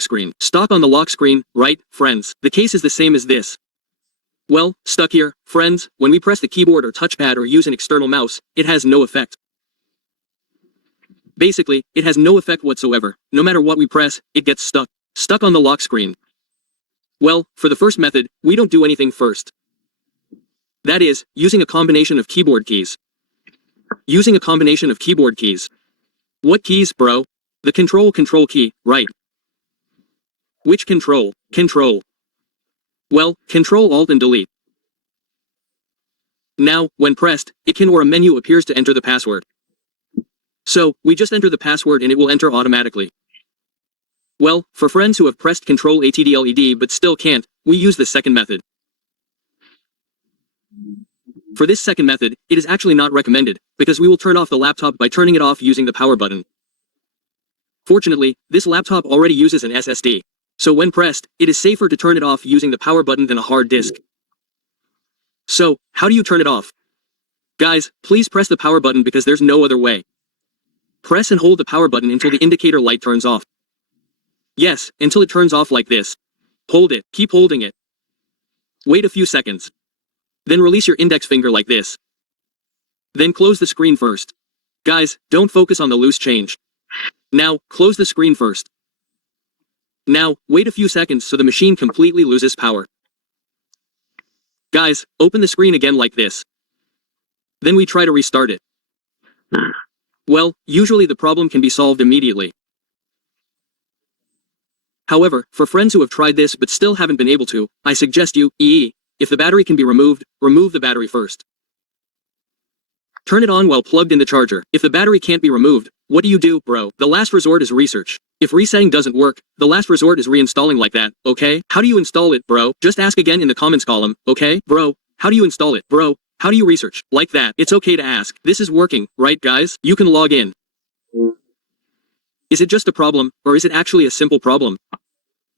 screen. Stuck on the lock screen, right, friends? The case is the same as this. Well, stuck here, friends, when we press the keyboard or touchpad or use an external mouse, it has no effect. Basically, it has no effect whatsoever. No matter what we press, it gets stuck. Stuck on the lock screen. Well, for the first method, we don't do anything first. That is, using a combination of keyboard keys. Using a combination of keyboard keys. What keys, bro? The control key, right? Which control? Control. Well, Control Alt and Delete. Now, when pressed, it can or a menu appears to enter the password. So, we just enter the password and it will enter automatically. Well, for friends who have pressed Control ATDLED but still can't, we use the second method. For this second method, it is actually not recommended, because we will turn off the laptop by turning it off using the power button. Fortunately, this laptop already uses an SSD. So when pressed, it is safer to turn it off using the power button than a hard disk. So, how do you turn it off? Guys, please press the power button because there's no other way. Press and hold the power button until the indicator light turns off. Yes, until it turns off like this. Hold it, keep holding it. Wait a few seconds. Then release your index finger like this. Then close the screen first. Guys, don't focus on the loose change. Now, close the screen first. Now, wait a few seconds so the machine completely loses power. Guys, open the screen again like this. Then we try to restart it. Well, usually the problem can be solved immediately. However, for friends who have tried this but still haven't been able to, I suggest you, if the battery can be removed, remove the battery first. Turn it on while plugged in the charger. If the battery can't be removed, what do you do, bro? The last resort is research. If resetting doesn't work, the last resort is reinstalling like that, okay? How do you install it, bro? Just ask again in the comments column, okay? Bro, how do you install it? Bro, how do you research? Like that. It's okay to ask. This is working, right guys? You can log in. Is it just a problem, or is it actually a simple problem?